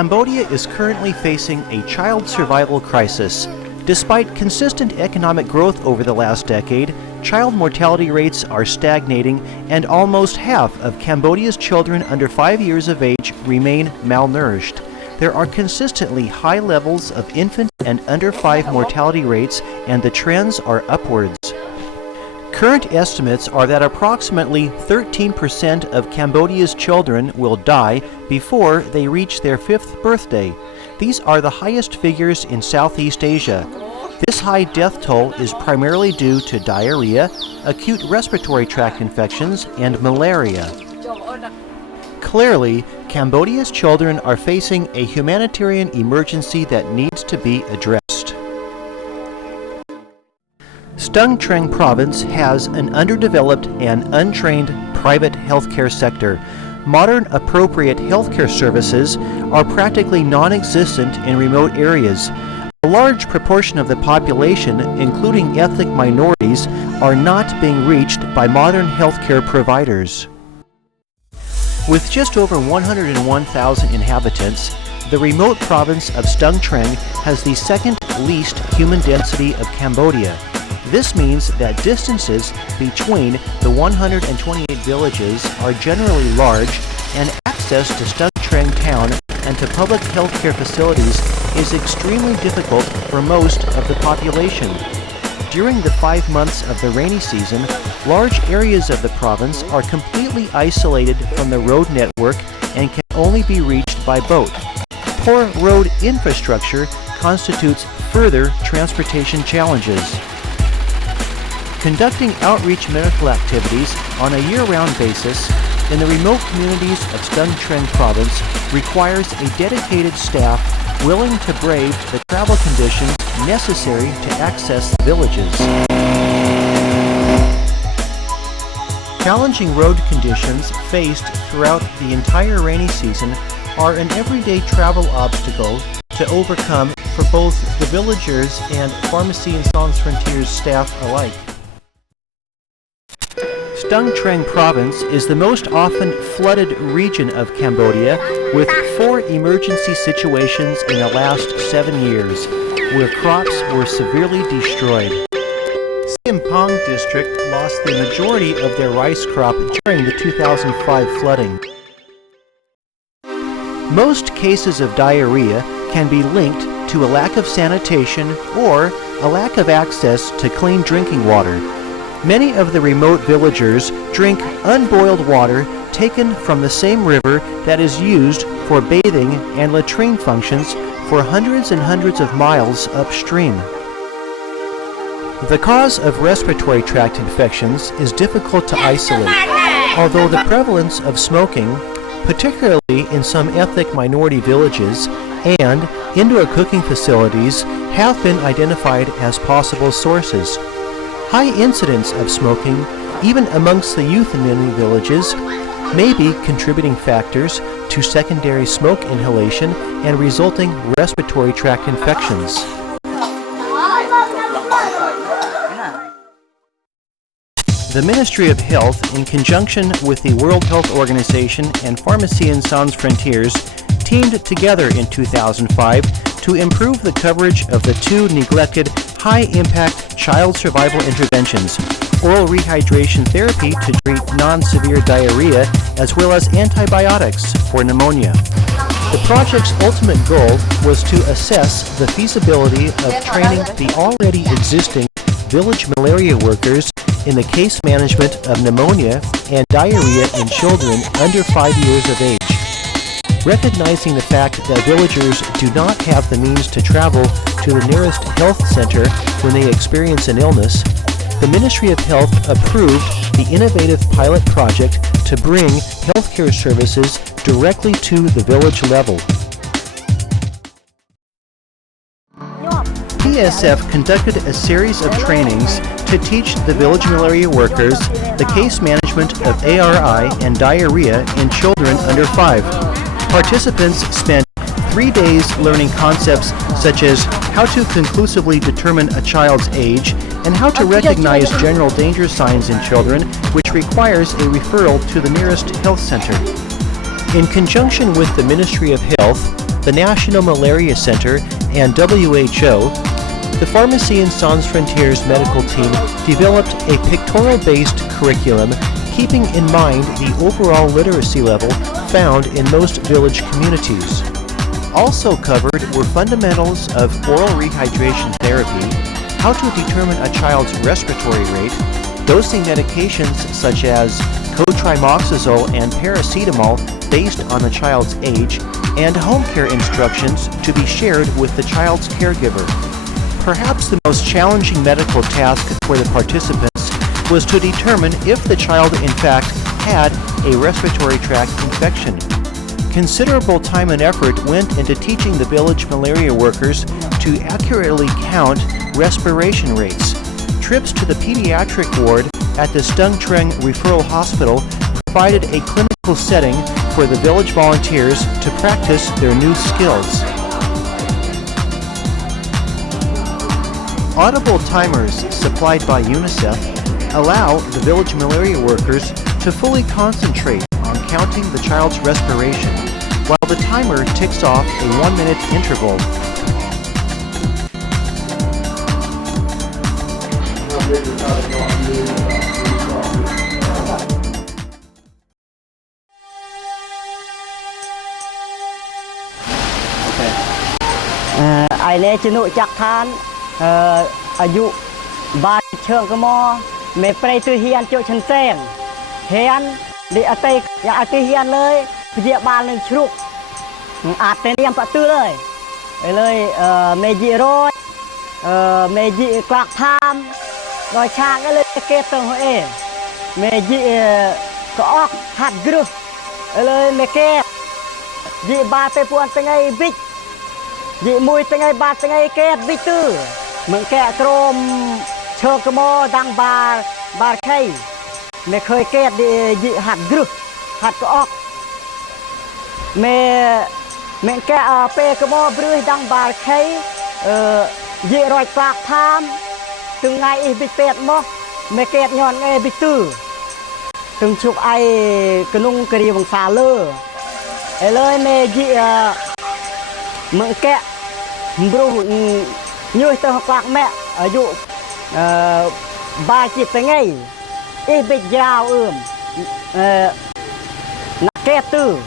Cambodia is currently facing a child survival crisis. Despite consistent economic growth over the last decade, child mortality rates are stagnating, and almost half of Cambodia's children under 5 years of age remain malnourished. There are consistently high levels of infant and under 5 mortality rates, and the trends are upwards. Current estimates are that approximately 13% of Cambodia's children will die before they reach their 5th birthday. These are the highest figures in Southeast Asia. This high death toll is primarily due to diarrhea, acute respiratory tract infections, and malaria. Clearly, Cambodia's children are facing a humanitarian emergency that needs to be addressed. Stung Treng Province has an underdeveloped and untrained private healthcare sector. Modern appropriate healthcare services are practically non-existent in remote areas. A large proportion of the population, including ethnic minorities, are not being reached by modern healthcare providers. With just over 101,000 inhabitants, the remote province of Stung Treng has the second least human density of Cambodia. This means that distances between the 128 villages are generally large, and access to Stung Treng town and to public healthcare facilities is extremely difficult for most of the population. During the 5 months of the rainy season, large areas of the province are completely isolated from the road network and can only be reached by boat. Poor road infrastructure constitutes further transportation challenges. Conducting outreach medical activities on a year-round basis in the remote communities of Stung Treng Province requires a dedicated staff willing to brave the travel conditions necessary to access the villages. Challenging road conditions faced throughout the entire rainy season are an everyday travel obstacle to overcome for both the villagers and Pharmacy and Sans Frontières staff alike. Stung Treng Province is the most often flooded region of Cambodia, with 4 emergency situations in the last 7 years, where crops were severely destroyed. Simpang district lost the majority of their rice crop during the 2005 flooding. Most cases of diarrhea can be linked to a lack of sanitation or a lack of access to clean drinking water. Many of the remote villagers drink unboiled water taken from the same river that is used for bathing and latrine functions for hundreds and hundreds of miles upstream. The cause of respiratory tract infections is difficult to isolate, although the prevalence of smoking, particularly in some ethnic minority villages and indoor cooking facilities, have been identified as possible sources. High incidence of smoking, even amongst the youth in many villages, may be contributing factors to secondary smoke inhalation and resulting respiratory tract infections. The Ministry of Health, in conjunction with the World Health Organization and Pharmacy and Sans Frontières, teamed together in 2005 to improve the coverage of the 2 neglected high-impact child survival interventions: oral rehydration therapy to treat non-severe diarrhea, as well as antibiotics for pneumonia. The project's ultimate goal was to assess the feasibility of training the already existing village malaria workers in the case management of pneumonia and diarrhea in children under 5 years of age. Recognizing the fact that villagers do not have the means to travel to the nearest health center when they experience an illness, the Ministry of Health approved the innovative pilot project to bring healthcare services directly to the village level. PSF conducted a series of trainings to teach the village malaria workers the case management of ARI and diarrhea in children under 5. Participants spent 3 days learning concepts such as how to conclusively determine a child's age and how to recognize general danger signs in children, which requires a referral to the nearest health center. In conjunction with the Ministry of Health, the National Malaria Center, and WHO, the Pharmacy and Sans Frontières medical team developed a pictorial-based curriculum keeping in mind the overall literacy level found in most village communities. Also covered were fundamentals of oral rehydration therapy, how to determine a child's respiratory rate, dosing medications such as cotrimoxazole and paracetamol based on the child's age, and home care instructions to be shared with the child's caregiver. Perhaps the most challenging medical task for the participants was to determine if the child in fact had a respiratory tract infection. Considerable time and effort went into teaching the village malaria workers to accurately count respiration rates. Trips to the pediatric ward at the Stung Treng Referral Hospital provided a clinical setting for the village volunteers to practice their new skills. Audible timers supplied by UNICEF allow the village malaria workers to fully concentrate on counting the child's respiration, while the timer ticks off a 1-minute interval. Ai lê cho nội chắc thanอายุบ้านเชิงกมอเมเปรย์ตัวเฮียนโจชันแซงเฮียนเดี๋ยวเตยอย่าเอาตัวเฮียนเลยเยี่ยบ้านหนึ่งชุกอาจเตรียมประตูเลยเลยเมจิโรยเมจิกลักทามรอยช้างก็เลยเกตตรงหัวเอเมจิก็ออกหัดกรุเลยเมเกตยิบาเตปวนเป็นไงบิ๊กยิมุยเป็นไงบาเป็นไงเกตบิ๊กตื้อมึงแกะกรมเชิงกมอดังบาไข่ไม่เคยเกตยิหัดกรุหัดก็ออกเมแกะเปกมอบรื้อดังบาไข่ยิรอยกลากทามถึงไงบิ๊กเป็ดมอเมเกตย้อนไงบิ๊กตื้อถึงชุกไอกระนุ่งกระดีวังซาเลอเลยเมยิมึงแกะบรูnhư tôi học lạc mẹ ở dụ ba chị tới ngay ít bị giàu nạc kẹt từ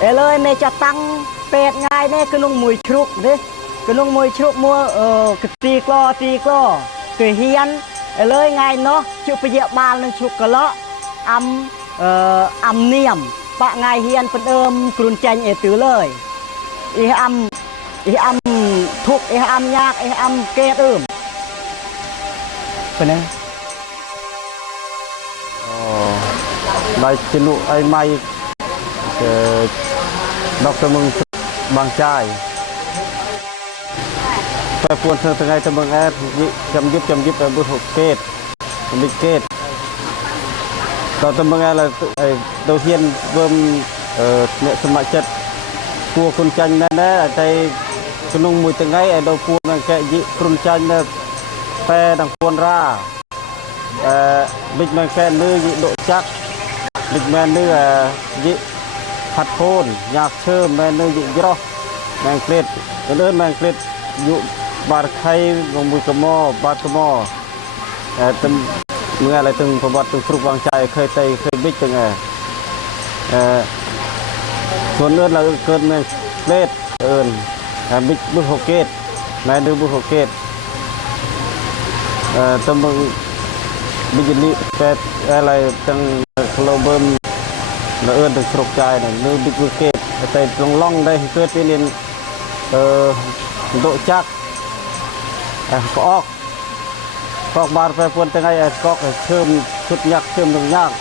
để lời mẹ cho tăng pẹt ngay nè cái nông mùi chuộc đấy cái nông mùi chuộc mua cái tì clo cái hiên để lời ngay nó chụp bây giờ ba lên chuộc cái lọ âm niệm bạn ngay hiên phần cùn chanh ở từ lời ý âm thuộc ý âm nhạc ý âm kẹt phần này đây trên nụ ai may đọc cho mừng bằng trai phải buồn thường từ ngày cho mừng em chấm dứt ở bước kết bị kết cho mừng em là đầu tiên vơm nghệ sân mại chất cua con chanh nên đấy ở đây cái nông mùi từ ngay ở đầu cua là cái gì con chanh là phe đằng cuốn ra bịch mà cái nơi gì độ chắc bịch mà nơi là gì hạt phôn nhạc chơi mà nơi gì đó mang kết cái nơi mang kết dụ bar khay gồm mùi cà mò bar cà mò từng nghe lại từng phổ bát từng fruit vàng chai khơi tây khơi bịch từng ngàyส่วนอื่นเราเกินเมืองเลดบิ๊กบุกโฮเกตนายดูบุกโฮเกตตัวมึงบิ๊กนี่เป็ดอะไรตั้งโคลเบิร์มเราตั้งสรุปใจน่ะนูบิ๊กบุกโฮเกตแต่ตรงล่องได้เกิดเป็นโดจักก็ออกบาร์ไปพวนตั้งไงก็เชื่อมชุดยักษ์เชื่อมตรงยักษ์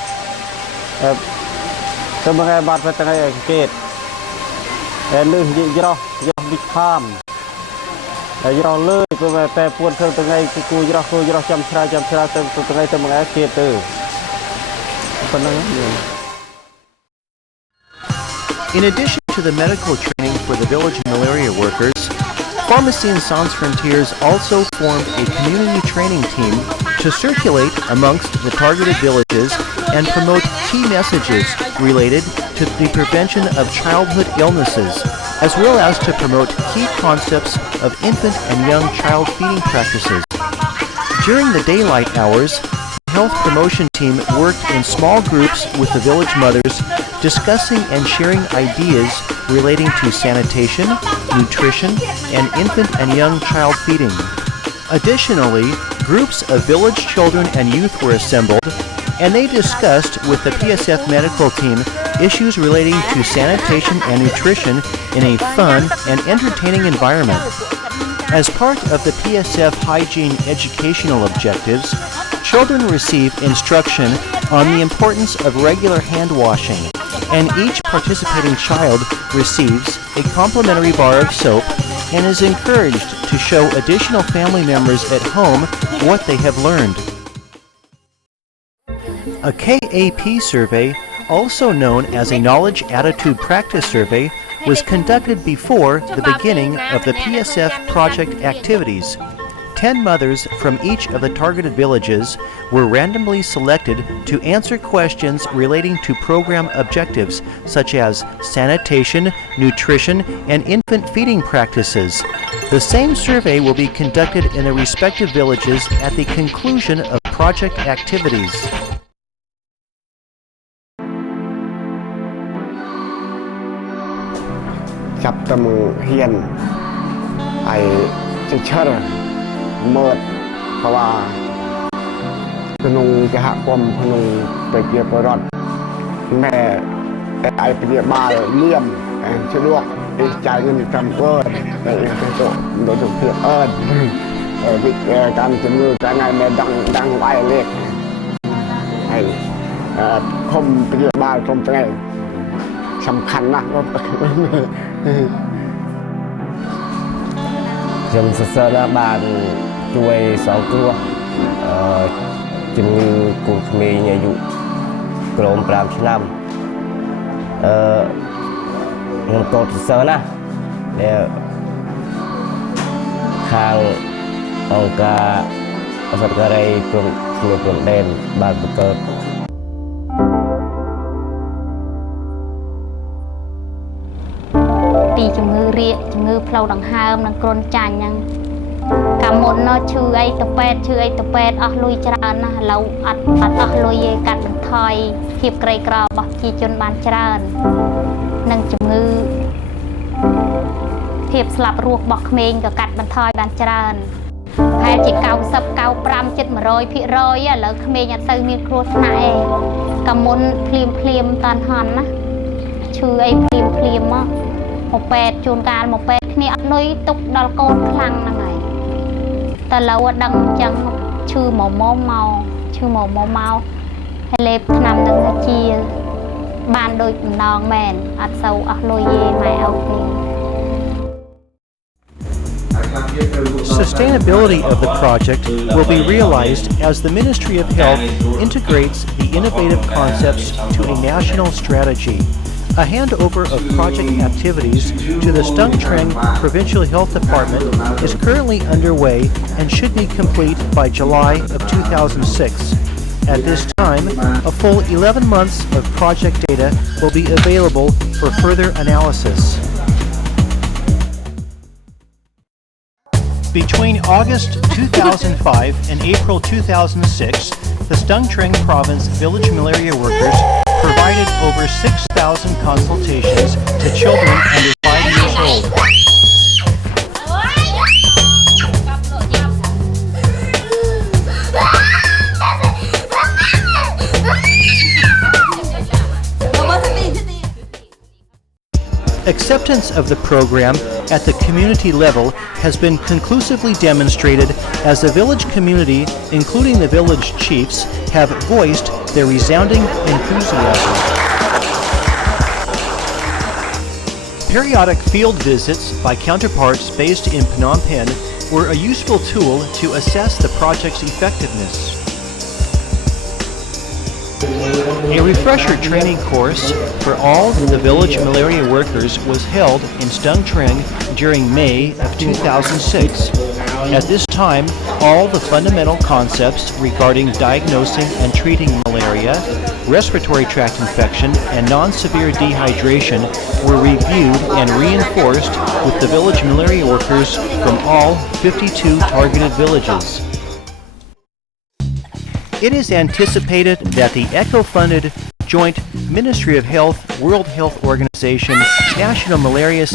ตัวมึงบาร์ไปตั้งไงเกตนึกยิ่งยอบิ๊กพามยอเลยก็แต่ปวนเธอตั้งไงกูยอจำชราตั้งไงตัวมึงเกตคนนั้น In addition to the medical training for the village malaria workers, Pharmacy and Sans Frontières also formed a community training team to circulate amongst the targeted villages and promote key messages related to the prevention of childhood illnesses, as well as to promote key concepts of infant and young child feeding practices. During the daylight hours, the health promotion team worked in small groups with the village mothers, discussing and sharing ideas relating to sanitation, nutrition, and infant and young child feeding. Additionally, groups of village children and youth were assembled, and they discussed with the PSF medical team issues relating to sanitation and nutrition in a fun and entertaining environment. As part of the PSF hygiene educational objectives, children receive instruction on the importance of regular hand washing, and each participating child receives a complimentary bar of soap and is encouraged to show additional family members at home what they have learned. A KAP survey, also known as a Knowledge Attitude Practice Survey, was conducted before the beginning of the PSF project activities. 10 mothers from each of the targeted villages were randomly selected to answer questions relating to program objectives such as sanitation, nutrition, and infant feeding practices. The same survey will be conducted in the respective villages at the conclusion of project activities. Chapter hiền ai chơi mượt เพราะว่าพนุงจะหักความพนุงไปเกี่ยวกับรถแม่ไอเปรียบาลเลี่ยมสะดวกจ่ายเงินจำเอิญในโดยถูกเพียบเอิญวิธีการจมือการงานแม่ดังไว้เล็กให้คมเปรียบาลคมใจสำคัญนะខ្ញុំសរសើរណាស់បានជួយសង្គ្រោះជំងឺកូនក្មេងអាយុក្រោម5ឆ្នាំខ្ញុំក៏សរសើរណាស់ដែលខាងអង្គការអសតការីព្រំដែនបានបង្កើតពីជំងឺរាគជំងឺផ្លូវដង្ហើមនិងគ្រុនចាញ់ហ្នឹងកាលមុនnóឈឺអីទៅពេទ្យអស់លុយច្រើនណាស់ឥឡូវអត់អស់លុយទេកាត់បន្ថយភាពក្រីក្ររបស់ប្រជាជនបានច្រើននិងជំងឺភាពស្លាប់រស់របស់ក្មេងក៏កាត់បន្ថយបានច្រើនប្រហែលជា90 95 ជិត 100% ឥឡូវក្មេងអត់ទៅមានគ្រោះថ្នាក់ទេកាលមុនភ្លាមតាន់ហន់ណាឈឺអីភ្លាមមកមកពេទ្យជួនកាលមកពេទ្យគ្នាអត់លុយទុកដល់កូនខ្លាំងហ្នឹងហើយតែឡូវអត់ដឹងអញ្ចឹងឈឺមកហើយលេបថ្នាំនឹងទៅជាបានដូចដំណងមែនអត់សូវអស់លុយទេម៉ែឪគ្នា Sustainability of the project will be realized as the Ministry of Health integrates the innovative concepts to a national strategy. A handover of project activities to the Stung Treng Provincial Health Department is currently underway and should be complete by July of 2006. At this time, a full 11 months of project data will be available for further analysis. Between August 2005 and April 2006, the Stung Treng Province village malaria workers provided over 6,000 consultations to children under 5 years old. Acceptance of the program at the community level has been conclusively demonstrated as the village community, including the village chiefs, have voiced their resounding enthusiasm. Periodic field visits by counterparts based in Phnom Penh were a useful tool to assess the project's effectiveness. A refresher training course for all the village malaria workers was held in Stung Treng during May of 2006. At this time, all the fundamental concepts regarding diagnosing and treating malaria, respiratory tract infection, and non-severe dehydration were reviewed and reinforced with the village malaria workers from all 52 targeted villages. It is anticipated that the ECHO-funded Joint Ministry of Health, World Health Organization, National Malaria